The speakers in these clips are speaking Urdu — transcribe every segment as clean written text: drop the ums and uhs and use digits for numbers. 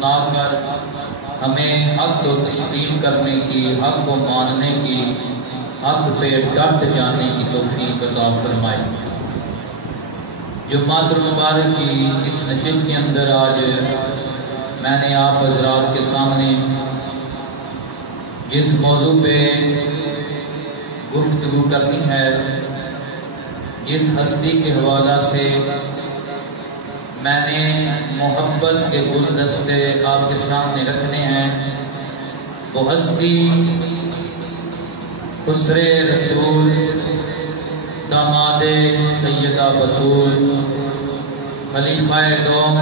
سنا کر ہمیں حق کو تسلیم کرنے کی، حق کو ماننے کی، حق پہ ڈٹ جانے کی توفیق عطا فرمائے۔ جمعۃ المبارک کی اس نشست کے اندر آج میں نے آپ حضرات کے سامنے جس موضوع پہ گفتگو کرنی ہے، جس ہستی کے حوالہ سے میں نے محبت کے گلدستے آپ کے سامنے رکھنے ہیں، وہ ہستی خسر رسول داماد سیدہ بطول خلیفہ دوم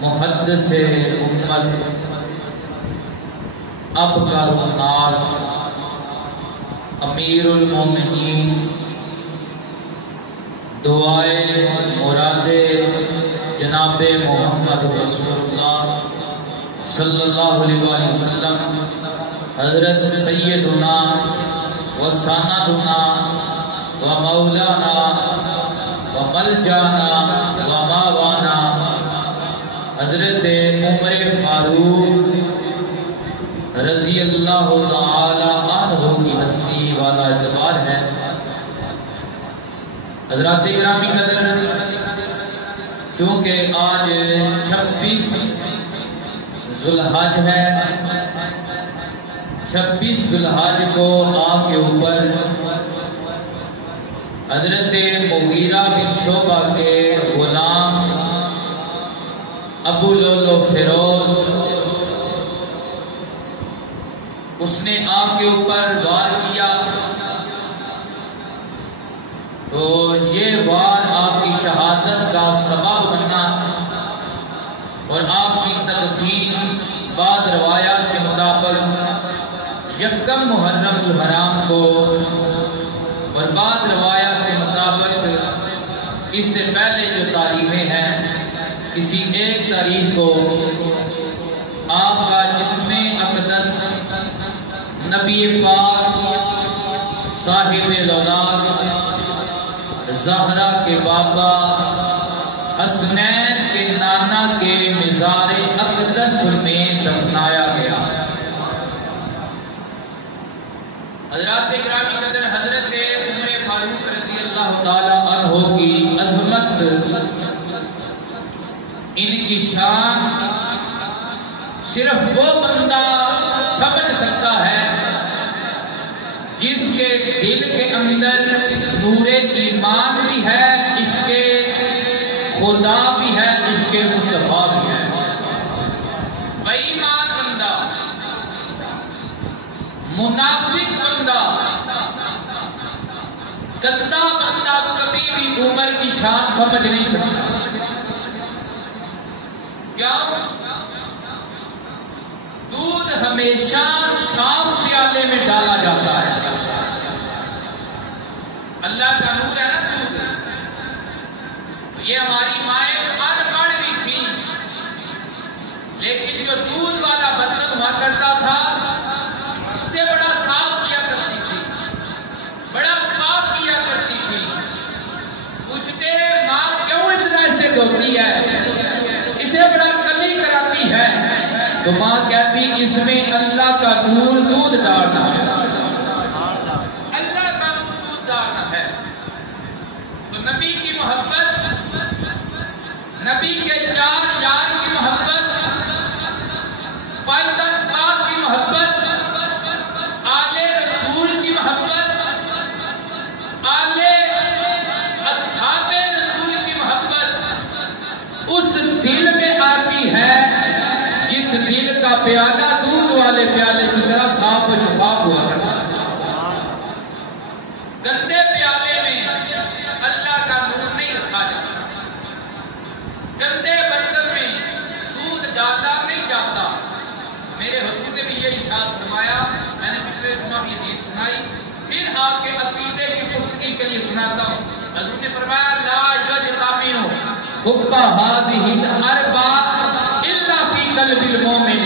محدث امت ابکر الناس امیر المومنین دعائے مراد جناب محمد رسول اللہ صلی اللہ علیہ وسلم حضرت سیدنا و سندنا و مولانا و ملجانا و ماوانا حضرت عمر فاروق رضی اللہ تعالی عنہ کی ہستی والا اعتبار ہے۔ حضرات گرامی قدر، چونکہ آج 26 ذو الحج ہے، 26 ذو الحج کو آپ کے اوپر حضرت مغیرہ بن شعبہ کے غلام ابو لولو فیروز اس نے آپ کے اوپر وار کیا، تو یہ وار آپ کی شہادت کا سبب بنا اور آپ کی تدفین بعض روایات کے مطابق یکم محرم الحرام کو اور بعض روایات کے مطابق اس سے پہلے جو تاریخیں ہیں کسی ایک تاریخ کو آپ کا جسم اقدس نبی پاک صاحب الاولاد زہرا کے بابا حسنین کے نانا کے مزار اقدس میں دفنایا گیا۔ حضرات گرامی قدر، حضرت عمر فاروق رضی اللہ تعالی عنہ کی عظمت، ان کی شان صرف وہ بندہ سمجھ سکتا ہے جس کے دل کے اندر نور ایمان بھی ہے، عشق خدا بھی ہے، عشق مصطفیٰ بھی ہے۔ بے ایمان بندہ، منافق بندہ، گندا بندہ کبھی بھی عمر کی شان سمجھ نہیں سکتا۔ کیا؟ دودھ ہمیشہ صاف پیالے میں ڈالا جاتا ہے۔ اللہ کا نور ہے نا دودھ، یہ ہماری مائیں ان پڑھ بھی تھی، لیکن جو دودھ والا برتن ہوا کرتا تھا اسے بڑا صاف کیا کرتی تھی، بڑا پاک کیا کرتی تھی۔ پوچھتے ماں کیوں اتنا اسے دھوتی ہے، اسے بڑا کلی کراتی ہے؟ تو ماں کہتی اس میں اللہ کا نور دودھ ڈالنا ہے، اللہ کا نور دودھ ڈالنا ہے۔ تو نبی کی محبت، نبی کے چار یار کی محبت، پائتن پاک کی محبت، آل رسول کی محبت، آل اصحاب رسول کی محبت اس دل میں آتی ہے جس دل کا پیالہ دودھ والے پیالے کی طرح صاف و شفاف ہوا کرتا ہے۔ گندے پیالے میں اللہ کا نور نہیں رکھا جاتا، گندے برتن میں دودھ ڈالا نہیں جاتا۔ میرے حضور نے بھی یہ ارشاد فرمایا، میں نے پچھلے جمعہ کی حدیث سنائی، پھر آپ کے عقیدے کی پختگی کے لیے سناتا ہوں۔ حضور نے فرمایا لا یجتمع حب هذه الاربع الا فی قلب المؤمن۔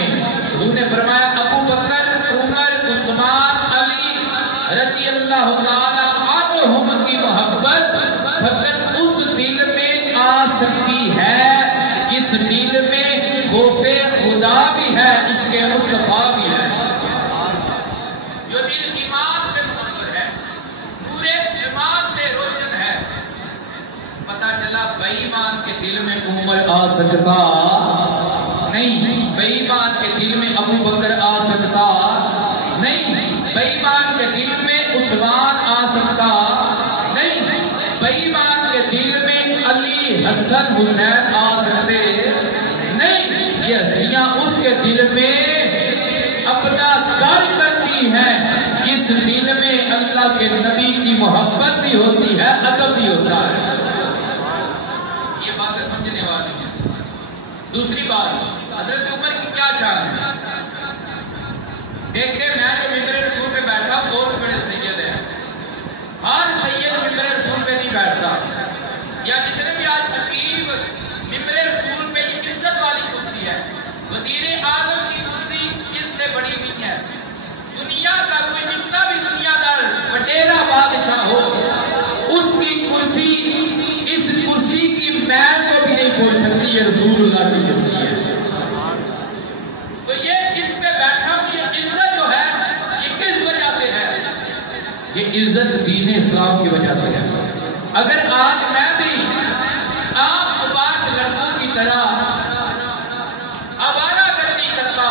حضور نے فرمایا ابو بکر، عمر، عثمان، علی رضی اللہ تعالی عنہم کی محبت فقط اس دل میں آ سکتی ہے جس دل میں آ سکتا نہیں، بے ایمان کے دل میں ابو بکر آ سکتا نہیں، بے ایمان کے دل میں عثمان آ سکتا نہیں، بے ایمان کے دل میں علی حسن حسین آ سکتے نہیں۔ یہ ہستیاں اس کے دل میں اپنا گھر کرتی ہیں جس دل میں اللہ کے نبی کی محبت بھی ہوتی ہے، ادب بھی ہوتا ہے۔ یہ بات سمجھنے والی ہے۔ دوسری بات، حضرت عمر کی کیا شان ہے؟ دیکھیں، میں جو ممبر رسول پہ بیٹھا ہوں، دو بڑے سید ہیں۔ ہر سید ممبر رسول پہ نہیں بیٹھتا، یا جتنے بھی آج خطیب ممبر رسول پہ، یہ عزت والی کرسی ہے۔ وزیر اعظم کی کرسی اس سے بڑی نہیں ہے۔ دنیا کا کوئی جتنا بھی دنیا دار وڈیرا بادشاہ ہو، اس کی کرسی اس کرسی کی میل کو بھی نہیں کھول سکتی۔ یہ رسول اللہ کی کرسی ہے، تو یہ اس پہ بیٹھا ہوں۔ یہ عزت جو ہے، یہ کس وجہ سے ہے؟ یہ عزت دین اسلام کی وجہ سے ہے۔ اگر آج میں بھی آپ پاس لڑکوں کی طرح آوارہ گردی کرتا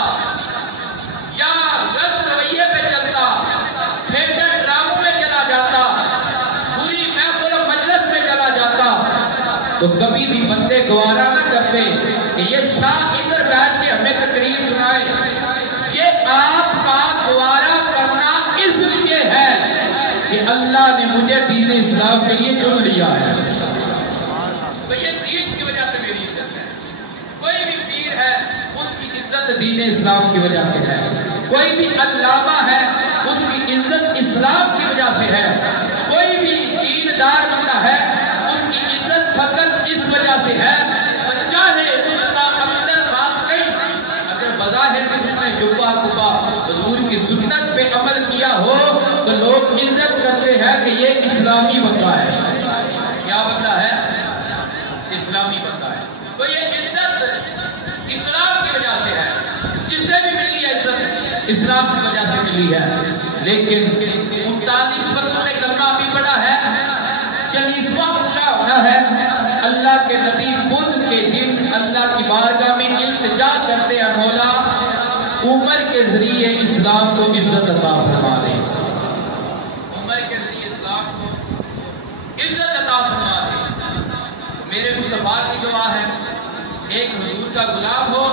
یا غلط رویے پہ چلتا، تھیٹر ڈراموں میں چلا جاتا، پوری محفل و مجلس میں چلا جاتا، تو کبھی بھی بندے گوارا نہ کرتے کہ یہ شاہ ادھر بیٹھ کے ہمیں تقریر سنائے۔ یہ آپ کا گوارا کرنا اس لیے ہے کہ اللہ نے مجھے دین اسلام کے لیے چن لیا ہے، تو یہ دین کی وجہ سے میری عزت ہے۔ کوئی بھی پیر ہے، اس کی عزت دین اسلام کی وجہ سے ہے۔ کوئی بھی علامہ ہے، اس کی عزت اسلام کی وجہ سے ہے۔ کوئی بھی دیندار بندہ ہے، اس کی عزت فقط اس وجہ سے ہے، چاہے اس کا اندر بات نہیں، اگر بظاہر بھی اس نے جبہ کبا حضور کی سنت پہ عمل کیا ہو تو لوگ عزت کرتے ہیں کہ یہ اسلامی بندہ ہے۔ کیا بندہ ہے؟ اسلامی بندہ ہے۔ تو یہ عزت اسلام کی وجہ سے ہے، جسے بھی ملی ہے عزت اسلام کی وجہ سے ملی ہے۔ لیکن 39 وقتوں نے کلمہ بھی پڑھا ہے، 40واں پورا ہونا ہے۔ اللہ کے نبی بدھ کے دن اللہ کی بارگاہ میں التجا کرتے ہیں، مولا عمر کے ذریعے اسلام کو عزت عطا فرما دے، عمر کے ذریعے اسلام کو عزت عطا فرما دے۔ میرے مصطفیٰ کی دعا ہے، ایک حضور کا غلام ہو،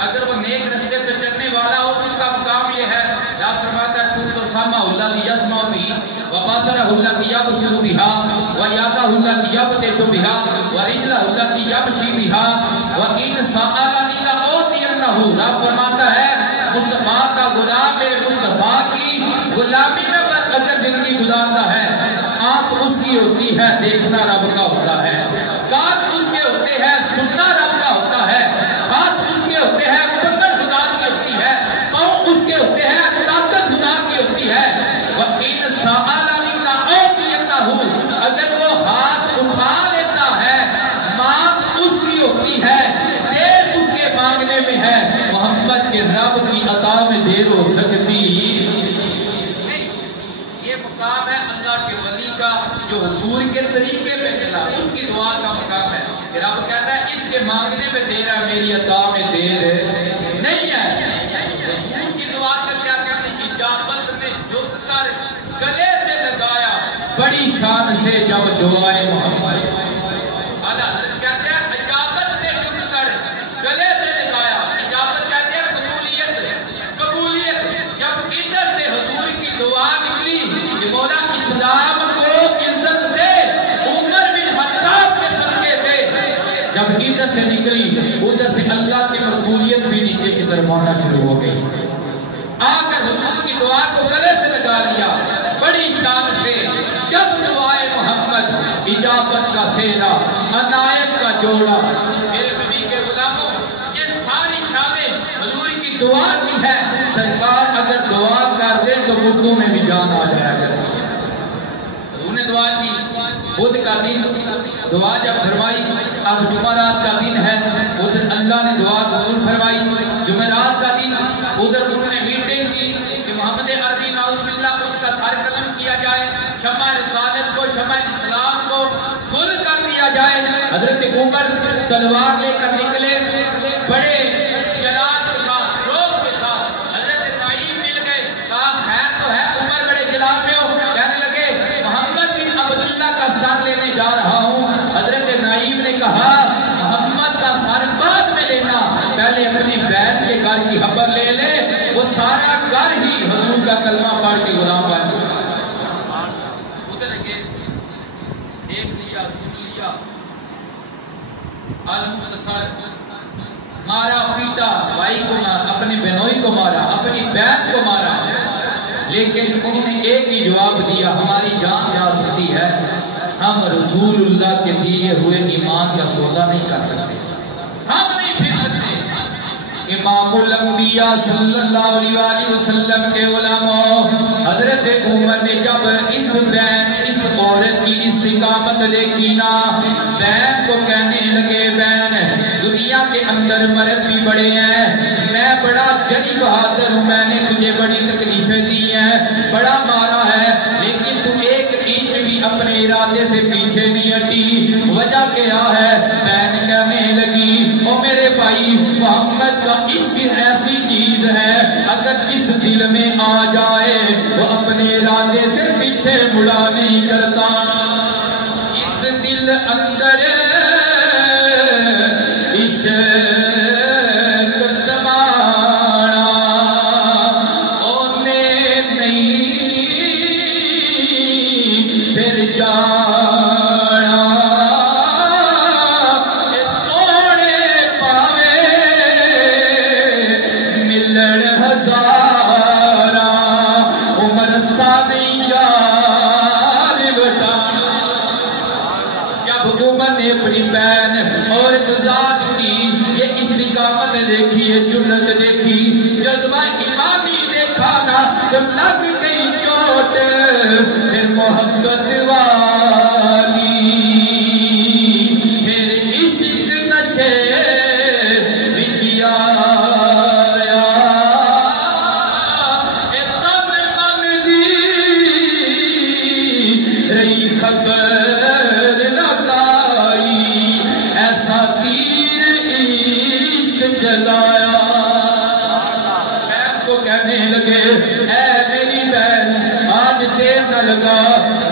اگر وہ نیک رستے پر چلنے والا ہو، اس کا مقام یہ ہے۔ یا فرماتا ہے کن تو سامع اللہ کی یسمع بھی وباصرہ اللہ کی یبصر بہا ویادہ اللہ کی یبطش بہا ورجلہ اللہ کی یمشی بہا وَإِنْ سَأَلَنِي لَأُعْطِيَنَّهُ۔ رب فرماتا ہے مصطفیٰ کا غلام میرے مصطفیٰ کی غلامی میں اگر زندگی گزارتا ہے، آنکھ اس کی ہوتی ہے، دیکھنا رب کا ہوتا ہے، کان اس کے ہوتے ہیں، سننا رب کا ہوتا ہے، ہاتھ اس کے ہوتے ہیں، پکڑ خدا کی ہوتی ہے، پاؤں اس کے ہوتے ہیں، طاقت خدا کی ہوتی ہے۔ وَإِنْ سَأَلَنِي لَأُعْطِيَنَّهُ، اگر وہ ہاتھ اٹھا لیتا ہے، مانگ اس کی ہوتی ہے، دیر اس کے مانگنے میں ہے۔ محمد کے رب کی عطا میں دیر ہو سکتی نہیں۔ یہ مقام ہے اللہ کے ولی کا جو حضور کے طریقے پہ چلا، اس کی دعا کا مقام ہے کہ رب کہتا ہے اس کے مانگنے میں دیر ہے، میری عطا میں دیر نہیں ہے۔ حضور کی دعا کا کیا کہتے ہیں؟ اجابت میں جھک کر گلے سے لگایا بڑی شان سے جب دعائے محمد۔ اعلیٰ حضرت کہتے ہیں اجابت میں جھک کر گلے سے لگایا۔ اجابت کہتے ہیں قبولیت، قبولیت جب ادھر سے حضور کی دعا نکلی کہ مولا اسلام کو عزت دے، عمر بن خطاب کے صدقے دے، جب ادھر سے نکلی ادھر سے اللہ کی مقبولیت بھی نیچے کی طرف آنا شروع ہو گئی۔ آ کر حضور کی دعا کو گلے سے لگا لیا بڑی شان سے، جب دعائے محمد اجابت کا سہرا عنایت کا جوڑا۔ میرے نبی کے غلاموں، یہ ساری شانیں حضور کی دعا کی ہے۔ سرکار اگر دعا کر دے تو مردوں میں بھی جان آ جایا کرتی ہے۔ حضور نے دعا کی، بدھ کا دن دعا جب فرمائی، اب جمعرات کا دن ہے، ادھر اللہ نے دعا قبول فرمائی۔ جمعرات کا دن ادھر انہوں نے میٹنگ کی کہ محمد عربی نعوذ باللہ ان کا سر قلم کیا جائے، شمع رسالت کو، شمع اسلام کو گل کر دیا جائے۔ حضرت عمر تلوار لے کر نکلے، بڑے جلال کے ساتھ، روب کے ساتھ حضرت نعیم مل گئے، کہا خیر تو ہے عمر بڑے جلال میں ہو؟ کہنے لگے محمد بن عبداللہ کا سر لینے جا رہا ہوں۔ حضرت نعیم نے کہا محمد کا سر بعد میں لینا، پہلے اپنی بہن کے گھر کی خبر لے لے، وہ سارا گھر ہی حضور کا کلمہ پڑھ کے غلام بن چکا۔ ادھر کے ایک لیا سن لیا، المختصر مارا پیٹا، بھائی کو مارا، اپنی بہنوئی کو مارا، اپنی بہن کو مارا، لیکن انہوں نے ایک ہی جواب دیا، ہماری جان جا سکتی ہے، ہم رسول اللہ کے دیے ہوئے ایمان کا سودا نہیں کر سکتے، ہم نہیں پھر سکتے۔ امام الانبیاء صلی اللہ علیہ وسلم کے علماء حضرت عمر نے جب اس بہن اس عورت کی استقامت دیکھی نا، بہن کو کہنے لگے بہن دنیا کے اندر مرد بھی بڑے ہیں، میں بڑا جری بہادر ہوں، میں نے تجھے بڑی تکلیفیں دی ہیں، بڑا مارا ہے، لیکن تو ایک انچ بھی اپنے ارادے سے پیچھے نہیں ہٹی، وجہ کیا ہے؟ بہن کہنے لگی او میرے بھائی محمد کا عشق ایسی چیز ہے اگر جس دل میں آ جائے وہ اپنے ارادے سے پیچھے مڑا نہیں کرتا، اس دل اندر عشق سمانا اونے نہیں پھر جانا، سونے پاوے ملن ہزارہ عمر سانی یار بٹانا۔ جب عمر نے اپنی بہن اور ذات کی یہ استقامت دیکھی، یہ جرت دیکھی، جذبہ ایمانی دیکھا نا تو لگ گئی چوٹ، پھر محبت والی، پھر عشق نشے وچ آیا، تن من دی رہی خبر نہ کائی، ایسا تیر عشق جلایا۔ بہن کو کہنے لگے اے میری بہن آج دیر نہ لگا،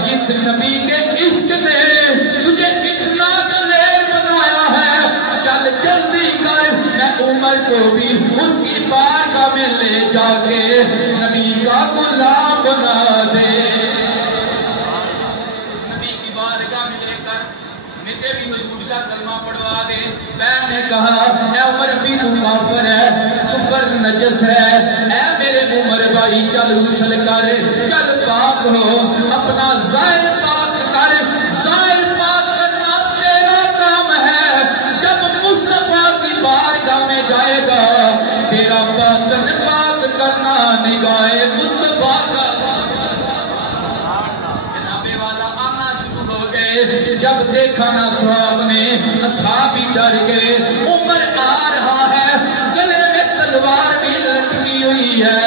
جس نبی کے عشق نے تجھے اتنا دلیر بنایا ہے، چل جلدی کر، میں عمر کو بھی اس کی بارگاہ میں لے جا کے نبی کا غلام بنا دے۔ اس نبی کی بارگاہ میں لے کر مجھے بھی حضور کا کلمہ پڑھوا دے۔ بہن نے کہا اے عمر بھی تو کافر ہے، کفر نجس ہے، اے میرے عمر بھائی چل غسل کر، چل پاک ہو، اپنا ظاہر پاک کر، ظاہر پاک کرنا تیرا کام ہے، جب مصطفیٰ کی بارگاہ میں جائے گا تیرا باطن پاک کرنا نگاہ مصطفیٰ کا۔ جب دیکھا نا صحاب نے، اصحابی ڈر گئے، عمر آ رہا ہے، گلے میں تلوار بھی لٹکی ہوئی ہے،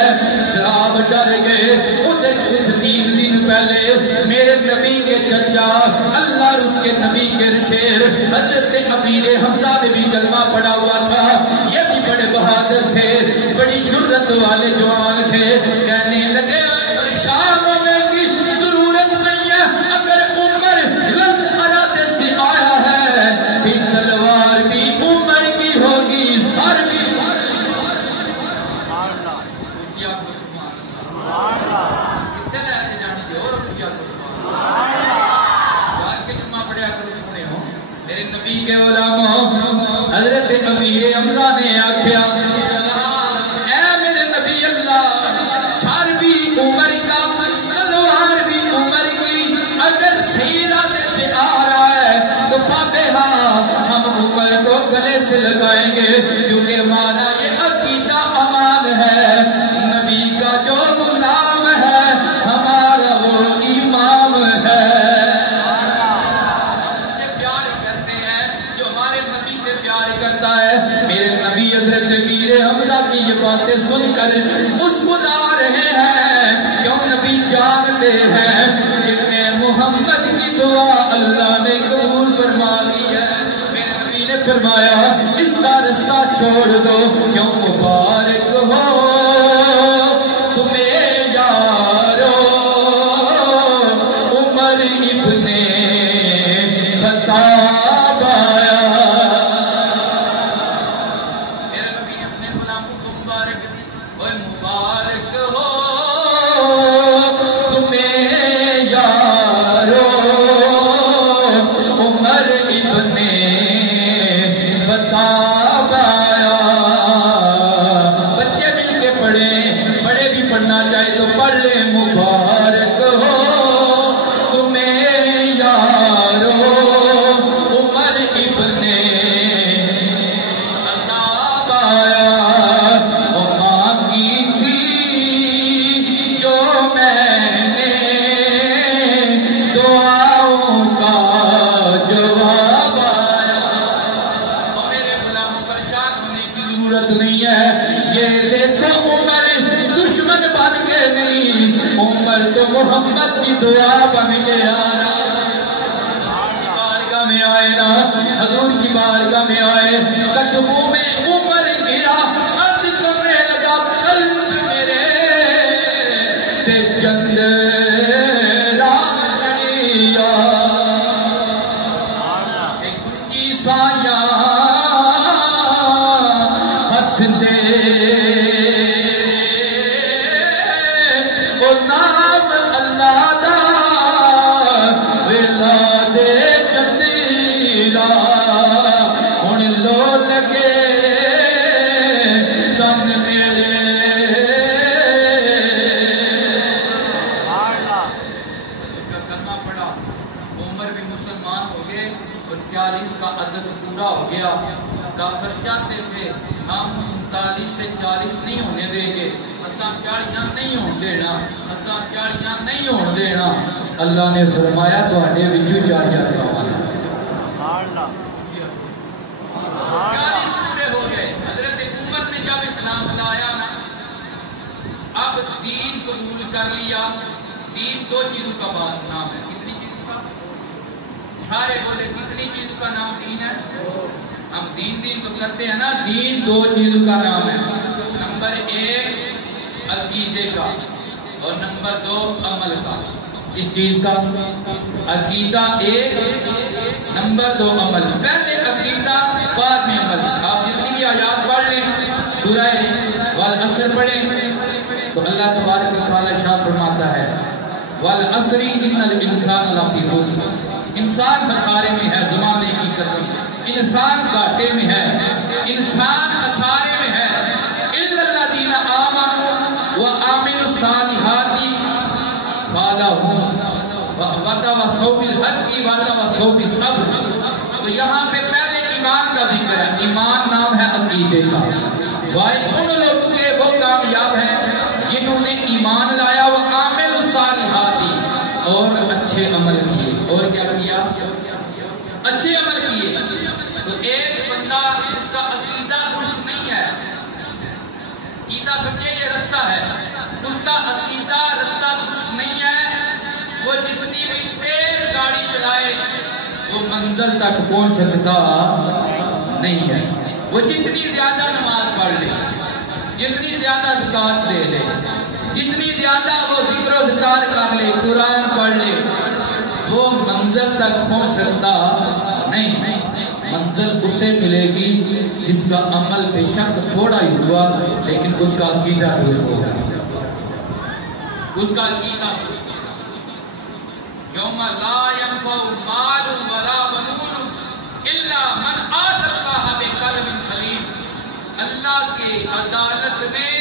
صحاب ڈر گئے۔ ادھر کچھ 3 دن پہلے میرے نبی کے چچا اللہ اور اس کے نبی کے شیر حضرت امیر حمزہ نے بھی کلمہ پڑھا ہوا تھا، یہ بھی بڑے بہادر تھے، بڑی جرت والے جوان تھے، کہنے لگے پریشان ہونے کی ضرورت نہیں ہے، اگر عمر غلط ارادے سے آیا ہے پھر تلوار بھی عمر کی ہوگی، سر بھی میرے نبی کے علماء حضرت امیر حمزہ نے آکھیا اے میرے نبی اللہ، سر بھی عمر کا، تلوار بھی عمر کی، اگر صحیح ارادے سے آ رہا ہے تو فاتحہ ہم عمر کو گلے سے لگائیں گے، کیونکہ ہمارا یہ عقیدہ امان ہے، نبی کا جو غلام ہے ہمارا وہ امام ہے۔ میرے نبی حضرت امیر حمزہ کی یہ باتیں سن کر مسکرا رہے ہیں، کیوں نبی جانتے ہیں کہ میں محمد کی دعا اللہ نے قبول فرما لی ہے۔ فرمایا اس کا رستہ چھوڑ دو، کیوں مبارک ہو تمہیں یارو عمر ابن خطاب آیا۔ میرے نبی نے اپنے غلاموں کو مبارک دی، اوے مبارک ہو تمہیں یارو عمر ابن خطاب آیا۔ بچے مل کے پڑھیں، بڑے بھی پڑھنا چاہے تو پڑھ لیں، مبارک ہو تمہیں یارو عمر ابن خطاب آیا۔ وہ مانگی تھی جو میں نے دعاؤں کا جواب آیا۔ اور میرے غلاموں پریشان ہونے کی ضرورت نہیں ہے، یہ دیکھو عمر دشمن بن کے نہیں، عمر تو محمد کی دعا بن کے آ رہا۔ بارگاہ میں آئے نا، حضور کی بارگاہ میں آئے، قدموں میں عمر گرا، عرض کرنے لگا قلب میرے تے چند رانیا ایک کی سایاں ہاتھ دے او نام اللہ دا ویلا دے چندیرا ہن لو لگے تن میرے۔ کا کلمہ پڑھا، عمر بھی مسلمان ہو گئے، 39 کا عدد پورا ہو گیا۔ کافر چاہتے تھے ہم 39 سے 40 نہیں ہونے دیں گے، اساں 40 نہیں ہون دینا، اساں 40 نہیں ہون دینا۔ اللہ نے فرمایا تواڈے وچوں 40 کراواں۔ 40 پورے ہو گئے۔ حضرت عمر نے جب اسلام لایا نا، اب دین قبول کر لیا۔ دین دو چیزوں کا بات نام ہے، کتنی چیزوں کا؟ سارے بولے کتنی چیزوں کا نام دین ہے؟ ہم دین دین تو کرتے ہیں نا، دین دو چیزوں کا نام ہے۔ نمبر 1 عقیدے کا اور نمبر 2 عمل کا۔ اس چیز کا عقیدہ 1، نمبر 2 عمل۔ پہلے عقیدہ بعد میں عمل۔ آپ جتنی بھی آیات پڑھ لیں، سورہ والعصر پڑھیں تو اللہ تبارک و تعالی ارشاد فرماتا ہے والعصر ان الانسان لفی خسر، انسان خسارے میں ہے، زمانے کی قسم انسان گھاٹے میں ہے، انسان خسارے میں ہے۔ الا الذین آمنوا وعملوا الصالحات فلہم وتواصوا بالحق وتواصوا بالصبر۔ تو یہاں پہ پہلے ایمان کا ذکر ہے، ایمان نام ہے عقیدے کا۔ ان لوگوں کے وہ کامیاب ہیں جنہوں نے ایمان لایا، وہ عامل الصالحات اور اچھے عمل کیے۔ اور کیا کیا؟ اچھے عمل کیے۔ تو ایک بندہ اس کا عقیدہ درست نہیں ہے، عقیدہ سمجھے یہ رستہ ہے، اس کا عقیدہ رستہ درست نہیں ہے، وہ جتنی بھی تیز گاڑی چلائے وہ منزل تک پہنچ سکتا نہیں ہے۔ وہ جتنی زیادہ نماز پڑھ لے، جتنی زیادہ زکوٰۃ دے لے، جتنی زیادہ وہ ذکر و اذکار کر لے، قرآن پڑھ لے، وہ منزل تک پہنچ سکتا نہیں۔ منزل اسے ملے گی جس کا عمل بے شک تھوڑا ہی ہوا لیکن اس کا عقیدہ درست ہوگا، اس کا عقیدہ درست ہوگا۔ یوم لا ينفع مال ولا بنون الا من آتى اللہ بقلب سلیم۔ اللہ کی عدالت میں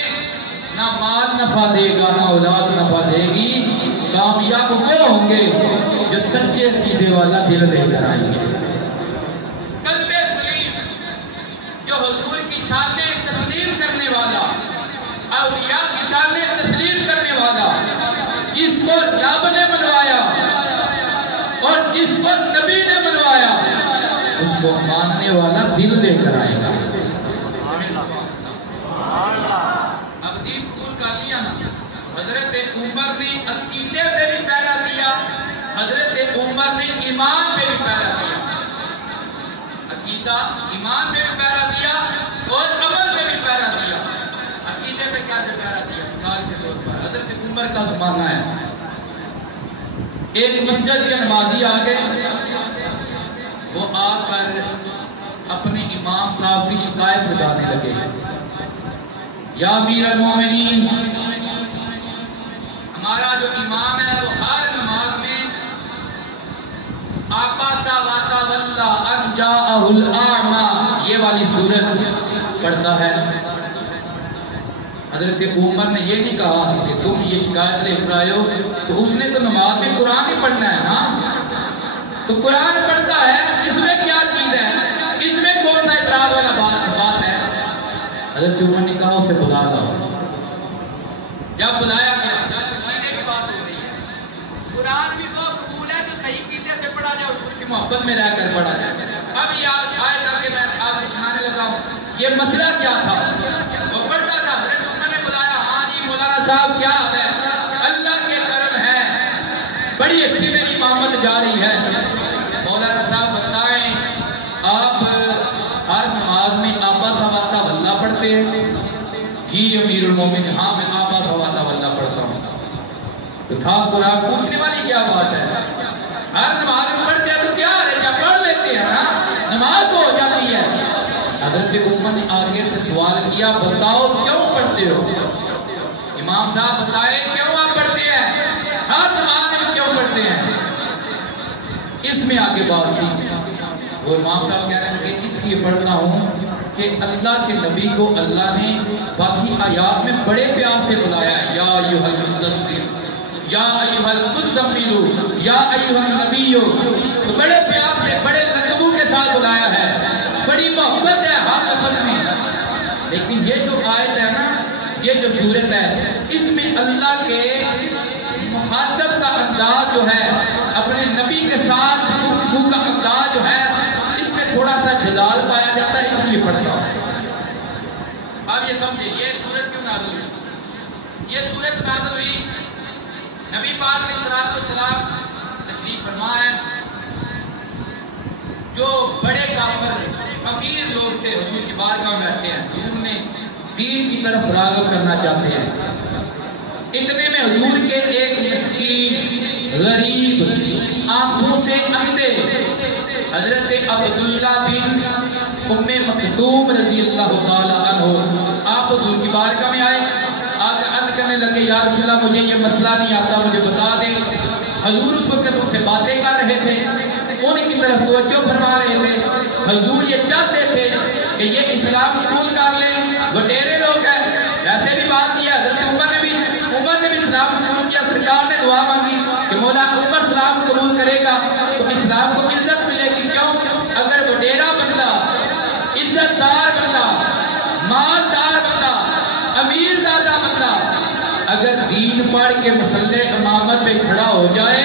نہ مال نفع دے گا نہ اولاد نفع دے گی، کامیاب وہ ہوں گے جو سچے عقیدے والا دل لے کر آئیں گے۔ قلب سلیم جو حضور کی شان تسلیم کرنے والا، اولیاء کی شان تسلیم کرنے والا، جس کو رب نے منوایا اور جس کو نبی نے منوایا، اس کو ماننے والا دل لے کر آئے گا۔ اب دین قبول کر لیا نا، حضرت عمر نے عقیدے پہ بھی پہرا دیا، حضرت عمر نے ایمان پہ بھی پہرا دیا۔ عقیدہ عقیدہ ایمان میں بھی پہرا دیا اور عمل میں بھی پہرا دیا. عقیدے میں کیسے پہرا دیا؟ مثال کے طور پر حضرت عمر کا زمانہ ہے. ایک مسجد کے نمازی آ گئے، وہ آ کر اپنے امام صاحب کی شکایت لگانے لگے. یا امیر المومنین، ہمارا جو امام ہے وہ ہر نماز میں آباسا وتولا ان جاءہ الاعمی یہ والی سورت پڑھتا ہے. حضرت عمر نے یہ نہیں کہا کہ تم یہ شکایت لے کر آئے ہو، تو اس نے تو نماز میں قرآن ہی پڑھنا ہے نا، تو قرآن پڑھتا ہے، اس میں کیا چیز ہے، اس میں کون سا اعتراض والا بات ہے؟ حضرت عمر نے کہا اسے بلا لاؤ. جب بلایا گیا، عقیدے کی بات ہو رہی ہے، قرآن بھی وہ قبول ہے جو صحیح عقیدے سے پڑھا جائے، حضور کی محبت میں رہ کر پڑھا جائے. اب یہ آئے جا کے میں آپ کو سنانے لگا ہوں یہ مسئلہ کیا تھا. وہ پڑھتا تھا، حضرت عمر نے بلایا، ہاں جی مولانا صاحب کیا ہے؟ اللہ کے کرم ہے، بڑی اچھی میری امامت جا رہی ہے. مولانا صاحب بتائیں آپ ہر نماز میں آبا سواتا واللہ پڑھتے ہیں؟ جی امیر المومن، ہاں میں آبا سواتا واللہ پڑھتا ہوں. تو تھا قرآن پوچھنے والی کیا بات ہے؟ ہر نماز میں پڑھتے ہیں تو کیا ہے، جب پڑھ لیتے ہیں نا نماز تو ہو جاتی ہے. حضرت عمر نے آگے سے سوال کیا، بتاؤ کیوں پڑھتے ہو؟ امام صاحب بتائیں کیوں آپ پڑھتے ہیں، ہر نماز میں کیوں پڑھتے ہیں؟ اس میں آگے بات کی. وہ امام صاحب کہہ رہے ہیں کہ اس لیے پڑھتا ہوں کہ اللہ کے نبی کو اللہ نے باقی آیات میں بڑے پیار سے بلایا ہے، یا ایھا المدثر، یا ایھا المزمل، یا ایھا النبی، بڑے پیار سے بڑے لقبوں کے ساتھ بلایا ہے، بڑی محبت ہے ہر لفظ میں. لیکن یہ جو آیت ہے نا، یہ جو صورت ہے، اس میں اللہ کے مخاطب کا انداز جو ہے، اپنے نبی کے ساتھ گفتگو کا انداز جو ہے، اس میں تھوڑا سا جلال پایا جاتا ہے، اس لیے پڑھتا ہوں. اب یہ سمجھے یہ صورت کیوں نازل ہوئی؟ یہ صورت نازل ہوئی نبی پاک علیہ الصلوۃ والسلام تشریف فرما ہے، جو بڑے کافر امیر لوگ تھے حضور کی بارگاہ میں بیٹھے ہیں، حضور نے دین کی طرف راغب کرنا چاہتے ہیں. اتنے میں حضور کے ایک مسکین غریب آنکھوں سے اندھے حضرت عبداللہ بن ام مکتوم رضی اللہ تعالی عنہ آپ حضور کی بارگاہ میں آئے. آپ عرض کرنے لگے یا رسول اللہ مجھے یہ مسئلہ نہیں آتا، مجھے بتا دیں. حضور اس وقت ان سے باتیں کر رہے تھے، ان کی طرف توجہ فرما رہے تھے. حضور یہ چاہتے تھے کہ یہ اسلام قبول کر لیں، لٹیرے لوگ ہیں. ویسے بھی بات کی ہے، حضرت عمر نے بھی اسلام قبول کیا. سرکار نے دعا مانگی کہ مولا عمر اسلام قبول کرے گا تو اسلام کو عزت ملے گی. کیوں؟ اگر لٹیرا بندہ، عزت دار بندہ، مالدار بندہ، امیر زادہ بندہ اگر دین پڑھ کے مسلح امامت پہ کھڑا ہو جائے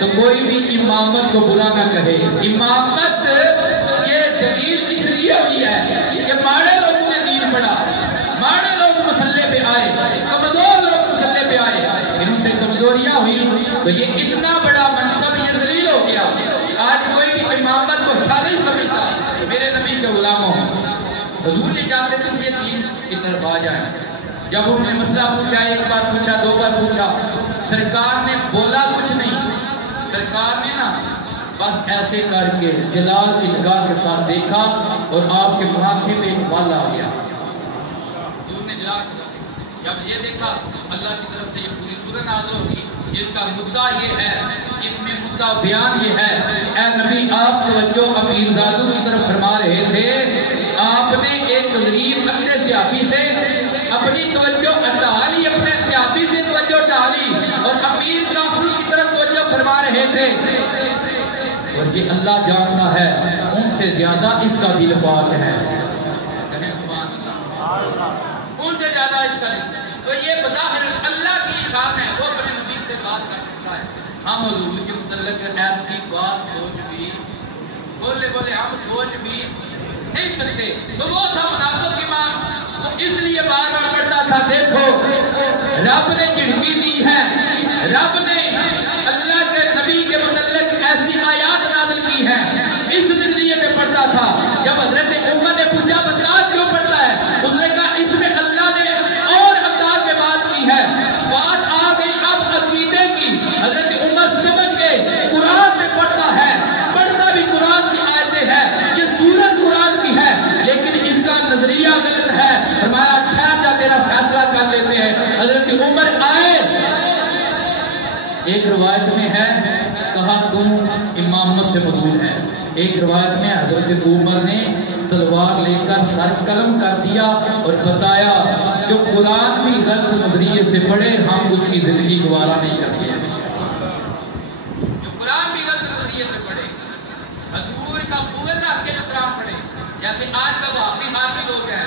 تو کوئی بھی امامت کو برا نہ کہے. امامت یہ دلیل اس لیے ہوئی ہے کہ ماڑے لوگوں نے دین پڑھا، ماڑے لوگ مسلح پہ آئے، کمزور لوگ مسلح پہ آئے، ان سے کمزوریاں ہوئی تو یہ اتنا بڑا منصب یہ دلیل ہو گیا. آج کوئی بھی امامت کو اچھا نہیں سمجھتا. میرے نبی کے غلاموں، حضور یہ چاہتے تھے کہ دین کی طرف آ جائیں. جب انہوں نے مسئلہ پوچھا، ایک بار پوچھا، دو بار پوچھا، سرکار نے بولا کچھ نہیں. سرکار نے نا بس ایسے کر کے جلال کی نگاہ کے ساتھ دیکھا اور آپ کے ماتھے پہ ایک بال آ گیا. حضور نے جب یہ دیکھا اللہ کی طرف سے یہ پوری سورت نازل ہوگی جس کا مدعا یہ ہے، اس میں مدعا بیان یہ ہے. اے نبی آپ توجہ امیر زادوں کی طرف فرما رہے تھے، آپ نے ایک غریب اندھے صحابی سے اپنی توجہ ہٹا لی، اپنے صحابی سے توجہ ہٹا لی اور امیر کافروں کی طرف توجہ فرما رہے تھے. اور یہ اللہ جانتا ہے ان سے زیادہ اس کا دل پاک ہے. ان سے زیادہ اس کا دل. تو یہ بظاہر اللہ کی شان ہے، وہ اپنے نبی سے بات کر سکتا ہے. ہم حضور کے متعلق ایسی بات سوچ بھی بولے ہم سوچ بھی نہیں سکتے. تو وہ تھا منافق امام، تو اس لیے بار بار پڑھتا تھا. دیکھو رب نے چڑکی دی ہے، رب نے اللہ کے نبی کے متعلق ایسی آیات نازل کی ہے، اس نظریے سے پڑھتا تھا ایک روایت میں ہے کہا تم امامت سے مفعول ہے، ایک روایت میں حضرت عمر نے تلوار لے کر سر قلم کر دیا اور بتایا جو قرآن بھی غلط نظریے سے پڑھے ہم اس کی زندگی گوارا نہیں کرتے ہیں، جو قرآن بھی غلط نظریے سے پڑھے، حضور کا بغض رکھ کے جو قرآن پڑھے، جیسے آج کا وہابی حافظ لوگ ہیں،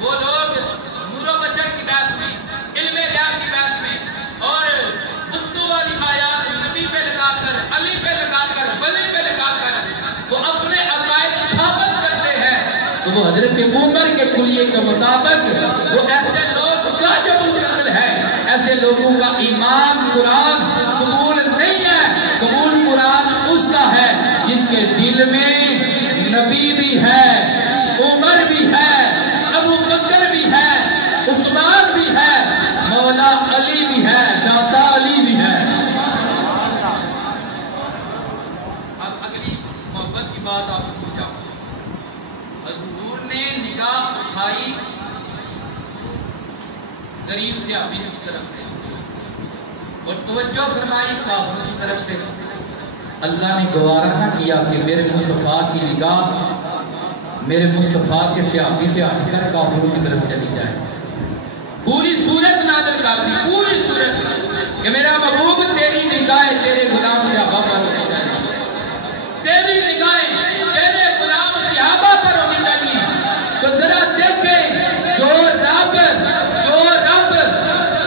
وہ لوگ نور و بشر کی بحث میں، علم غیب کی بحث میں اور بتوں والی آیات نبی پہ لگا کر، علی پہ لگا کر، ولی پہ لگا کر وہ اپنے عقائد ثابت کرتے ہیں، تو وہ حضرت عمر کے کلیے کے مطابق وہ ایسے لوگ واجب القتل ہے، ایسے لوگوں کا ایمان قرآن قبول نہیں ہے۔ قبول قرآن اس کا ہے جس کے دل میں نبی بھی ہے، عمر بھی ہے، ابو بکر بھی ہے، عثمان بھی ہے، مولا علی بھی ہے، داتا علی بھی ہے۔ اب اگلی محبت کی بات آپ کو سمجھاؤں، حضور نے نگاہ اٹھائی غریب صحابی کی طرف سے اور توجہ فرمائی کافروں کی طرف سے، اللہ نے گوارا نہ کیا کہ میرے مصطفیٰ کی نگاہ میرے مصطفیٰ کے صحابی سے ہٹ کر کافروں کی طرف چلی جائے، پوری صورت نازل کر دی، پوری صورت کہ میرا محبوب تیری نگاہیں تیرے غلام صحابہ پر ہونی چاہیے، تیری نگاہیں تیرے غلام صحابہ پر ہونی چاہیے۔ تو ذرا دیکھیں جو رب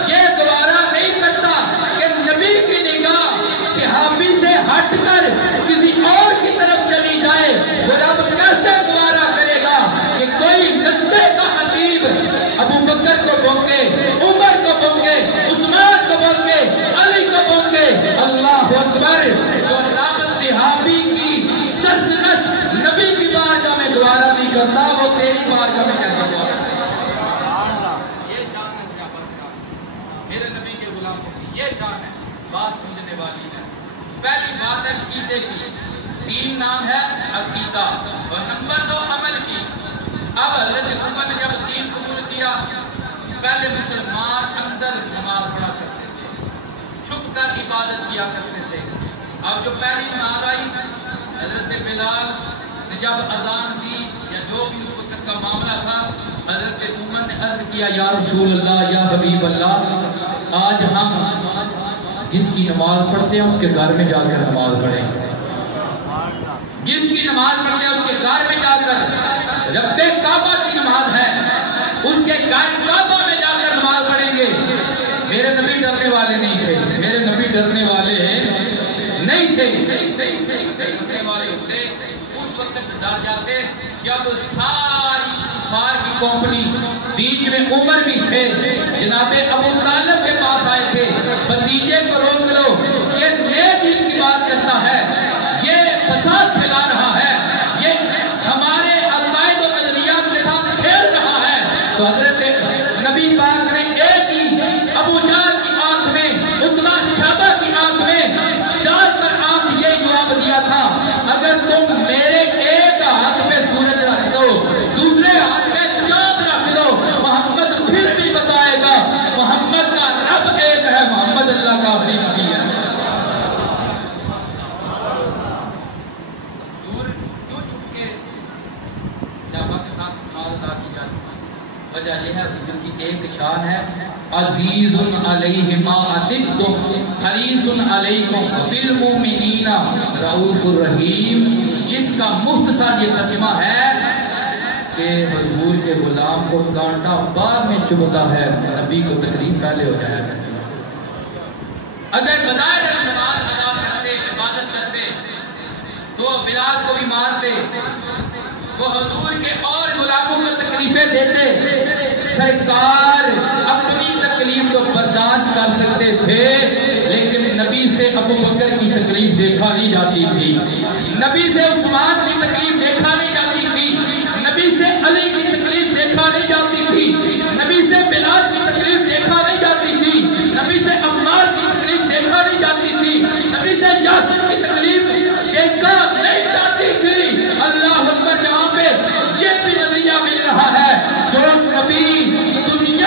یہ گوارا نہیں کرتا کہ نبی کی نگاہ صحابی سے ہٹ کر کسی اور کی طرف چلی جائے، وہ رب کیسے گوارا کرے گا کہ کوئی نبے کا حبیب ابو بکر کو بھونکے، عمر کو بھونکے، عثمان کو بھونکے، علی کو بھونکے۔ اللہ اکبر، جو رب صحابی کی سرزنش نبی کی بارگاہ میں گوارا نہیں کرتا وہ تیری بارگاہ میں کیسے گوارا کرے؟ یہ شان ہے صحابہ کا، میرے نبی کے غلاموں کی یہ شان ہے، بات سمجھنے والی ہے۔ پہلی بات ہے عقیدے کی، تین نام ہے عقیدہ، اور نمبر 2 عمل کی۔ اب حضرت عمر نے جب دین قبول کیا، پہلے مسلمان اندر نماز پڑھا کرتے تھے، چھپ کر عبادت کیا کرتے تھے۔ اب جو پہلی نماز آئی، حضرت بلال نے جب اذان دی یا جو بھی اس وقت کا معاملہ تھا، حضرت عمر نے عرض کیا یا رسول اللہ، یا حبیب اللہ، آج ہم جس کی نماز پڑھتے ہیں اس کے گھر میں جا کر نماز پڑھیں، جس کی نماز پڑھتے ہیں اس کے گھر میں جا کر، رب کعبہ کی نماز ہے اس کے گھر کعبہ میں جا کر نماز پڑھیں گے۔ میرے نبی ڈرنے والے نہیں تھے، میرے نبی ڈرنے والے نہیں تھے، ڈرنے والے ہوتے اس وقت ڈر جاتے جب ساری کفار کی کمپنی، بیچ میں عمر بھی تھے، جناب ابو طالب کے پاس آئے تھے، بھتیجے کو روک لو، یہ نئے دین کی بات کرتا ہے، یہ فساد پھیلا رہا ہے، یہ ہمارے عقائد و نظریات کے ساتھ کھیل رہا ہے۔ تو حضرت نبی پاک نے ایک ہی ابو جہل کی آنکھ میں، عتبہ شیبہ کی آنکھ میں ڈال کر آپ یہ جواب دیا تھا، اگر تم میرے ایک ہاتھ میں سورج رکھ دو، دوسرے ہاتھ میں چاند رکھ دو، محمد پھر بھی بتائے گا محمد کا رب ایک ہے، محمد اللہ کا آخری نبی ہے۔ وجہ یہ ہے حضور کی ایک شان ہے، عزیز علیہ ما عنتم حریص علیکم بالمؤمنین رؤوف الرحیم، جس کا مختصر یہ ترجمہ ہے کہ حضور کے غلام کو کانٹا بعد میں چبھتا ہے، نبی کو تکلیف پہلے ہو جائے گا۔ اگر بظاہر نماز ادا کرتے، عبادت کرتے تو بلال کو بھی مارتے، وہ حضور کے اور غلاموں کو تکلیفیں دیتے، سرکار اپنی تکلیف کو برداشت کر سکتے تھے، لیکن نبی سے ابو بکر کی تکلیف دیکھا نہیں جاتی تھی، نبی سے عثمان کی تکلیف دیکھا نہیں جاتی تھی، نبی سے علی کی تکلیف دیکھا نہیں جاتی تھی، نبی سے بلال کی تکلیف دیکھا نہیں جاتی تھی، نبی سے عمار کی تکلیف دیکھا نہیں جاتی تھی، نبی سے یاسر کی تکلیف دیکھا نہیں جاتی تھی۔ اللہ اکبر، جہاں پہ یہ بھی نظریہ مل رہا ہے جو نبی دنیا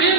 3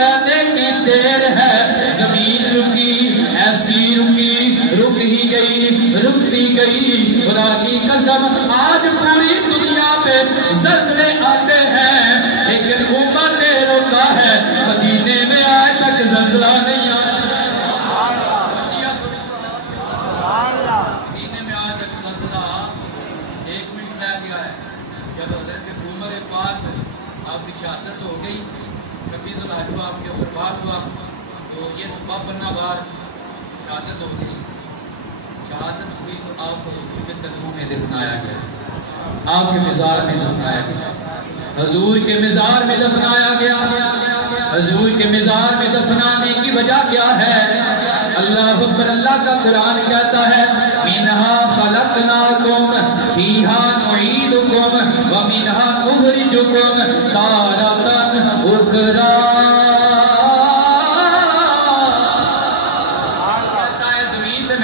کہنے کی دیر ہے زمین رکی ایسی رکی رک ہی گئی رکتی گئی خدا کی قسم آج پوری دنیا پہ زلزلے آتے ہیں لیکن عمر نے روکا ہے مدینے میں آج تک زلزلہ نہیں آیا مدینے میں آج تک زلزلہ 1 منٹ رہ گیا ہے جب حضرت عمر پاک آپ کی شہادت ہو گئی 26 ذوالحجہ آپ کے اوپر بات ہوا تو یہ سبب بننا بار شہادت ہو گئی شہادت ہوئی تو آپ کو حضور کے قدموں میں دفنایا گیا آپ کے مزار میں دفنایا گیا حضور کے مزار میں دفنایا گیا حضور کے مزار میں دفنانے کی وجہ کیا ہے اللہ اکبر اللہ کا قرآن کہتا ہے منہا خلقناکم فیہا نعیدکم ومنہا نخرجکم تارۃ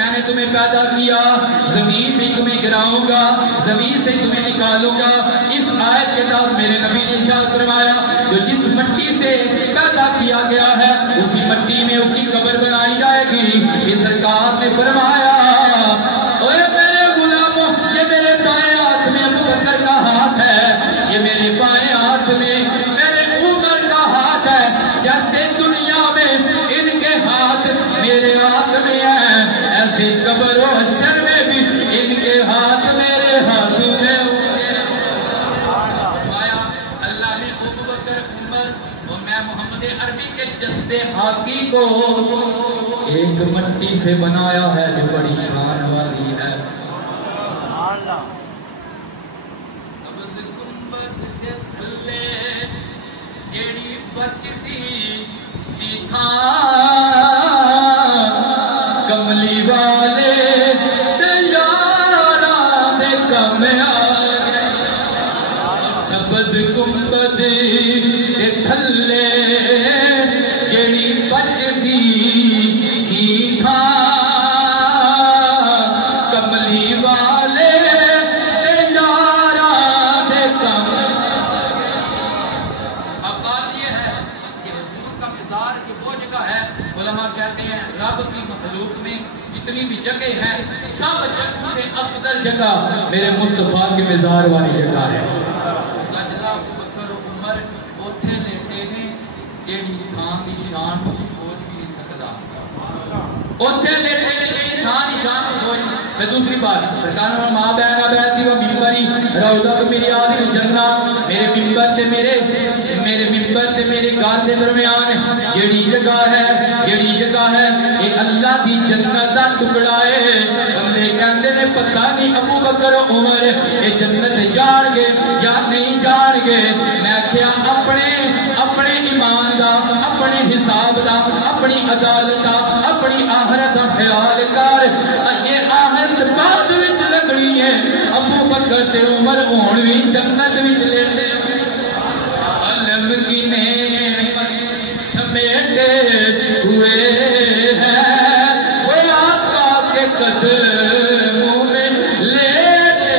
اخری تمہیں پیدا کیا زمین میں تمہیں گراؤں گا زمین سے تمہیں نکالوں گا اس آیت کے ساتھ میرے نبی نے ارشاد فرمایا جو جس مٹی سے پیدا کیا گیا ہے اسی مٹی میں اس کی قبر بنائی جائے گی یہ سرکار نے فرمایا اوے میرے غلاموں یہ میرے بائیں ہاتھ میں ابو بکر کا ہاتھ ہے یہ میرے بائیں ہاتھ میں میرے عمر کا ہاتھ ہے جیسے دنیا میں ان کے ہاتھ میرے ہاتھ میں ہیں ایسے قبر و حشر میں بھی ان کے ہاتھ میرے ہاتھوں میں ہوئے فرمایا اللہ نے ابو بکر عمر و میں محمد عربی کے جسد حاقی کو ایک مٹی سے بنایا ہے جو بڑی شان والی ہے سبز گنبد کے تھلے جیڑی بچتی سیکھا کملی والے یاراں دے کم آگے سبز گنبد دے تھلے جڑی بچدی سیکھا کملی والے یاراں دے کم اب بات یہ ہے کہ حضور کا مزار جو وہ جگہ ہے علماء کہتے ہیں رب کی مخلوق میں جتنی بھی جگہ ہے سب جگہ سے افضل جگہ میرے مصطفیٰ کے مزار والی جگہ ہے اللہ ابو بکر و عمر اوتھے لیٹے نے جیڑی تھان دی شان کو سوچ بھی نہیں سکتا اوتھے لیٹے نے جیڑی تھان دی شان کو سوچ میں دوسری بات سرکار نے ماں بہن بیتی و ممبری روضہ میری آدھی جنہ میرے ممبر تے میرے ممبر تے میرے گھر کے درمیان جیڑی جگہ ہے یہ اللہ دی جنت دا ٹکڑا ہے بندے کہندے نے پتہ نہیں ابو بکر و عمر یہ جنت جان گے یا نہیں جان گے میں کیا اپنے ایمان دا اپنے حساب دا اپنی عدالت دا اپنی آخرت دا خیال کر یہ آخرت بعد وچ لگنی ہے ابو بکر تے عمر ہون وی جنت وچ لیٹے علم کی نعمت سمیٹے ہوئے ہیں وہ آقا کے قدموں میں لیٹے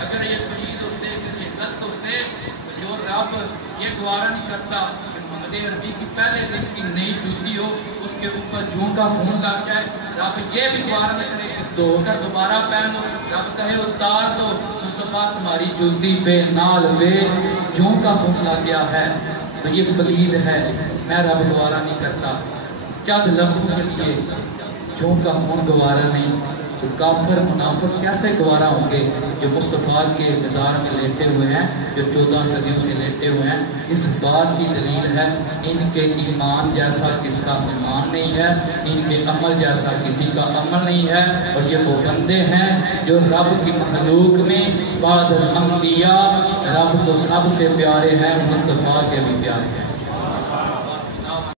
اگر یہ پلید ہوتے اگر یہ غلط ہوتے تو جو رب یہ گوارا نہیں کرتا کہ محمد عربی کی پہلے دن کی نئی جوتی ہو اس کے اوپر جھون کا خون لگ جائے رب یہ بھی گوارا نہیں کرے کہ دھو کر دوبارہ پہنو رب کہے اتار دو مصطفیٰ تمہاری جلدی پہ نال پہ جھون کا خون لگ گیا ہے تو یہ پلید ہے میں رب گوارا نہیں کرتا چند لمحوں کے لیے جھون کا خون گوارا نہیں تو کافر منافق کیسے گوارا ہوں گے جو مصطفیٰ کے مزار میں لیٹے ہوئے ہیں جو 14 صدیوں سے لیٹے ہوئے ہیں اس بات کی دلیل ہے ان کے ایمان جیسا کس کا ایمان نہیں ہے ان کے عمل جیسا کسی کا عمل نہیں ہے اور یہ وہ بندے ہیں جو رب کی مخلوق میں بعد الانبیاء رب کو سب سے پیارے ہیں مصطفیٰ کے بھی پیارے ہیں